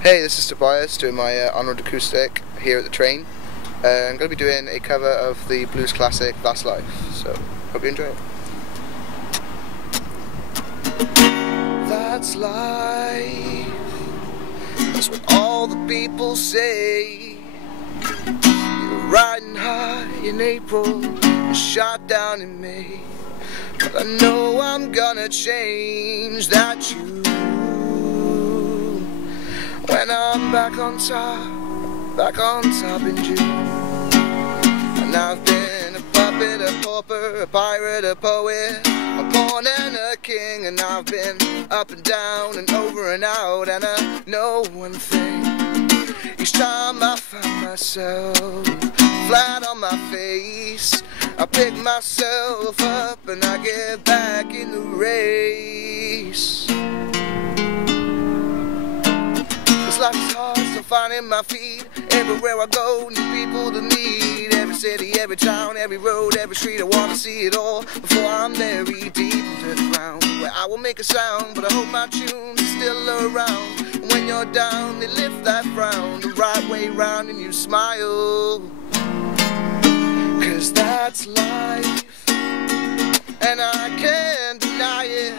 Hey, this is Tobias doing my on-road acoustic here at the train. I'm going to be doing a cover of the blues classic That's Life, so hope you enjoy it. That's life, that's what all the people say. You're riding high in April and shot down in May, but I know I'm gonna change that tune when I'm back on top in June. And I've been a puppet, a pauper, a pirate, a poet, a pawn and a king. And I've been up and down and over and out, and I know one thing: each time I find myself flat on my face, I pick myself up and I get back in the race. Life is hard, still finding my feet. Everywhere I go, new people to meet. Every city, every town, every road, every street, I want to see it all before I'm very deep into the ground, where I will make a sound, but I hope my tunes are still around. When you're down, they lift that frown the right way round and you smile, 'cause that's life, and I can't deny it.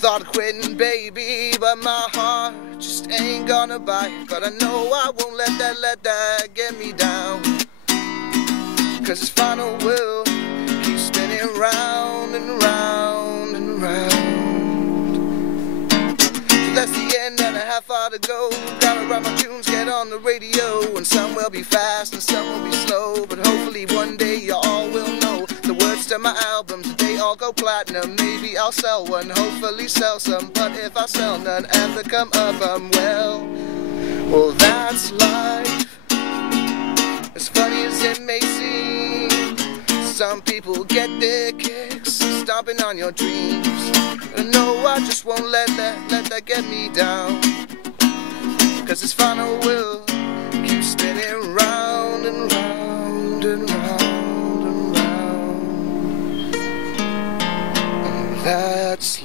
Thought of quitting, baby, but my heart just ain't gonna bite. But I know I won't let that get me down, 'cause this final wheel keeps spinning round and round and round. So that's the end and a half hour to go. Gotta write my tunes, get on the radio, and some will be fast and some will be slow, but hopefully one day you all will know the words to my album. Today I'll go platinum, maybe I'll sell one, hopefully sell some, but if I sell none and they come up, well, that's life. As funny as it may seem, some people get their kicks stomping on your dreams. And no, I just won't let that get me down, 'cause this final wheel keeps spinning round and round and round and round. And that's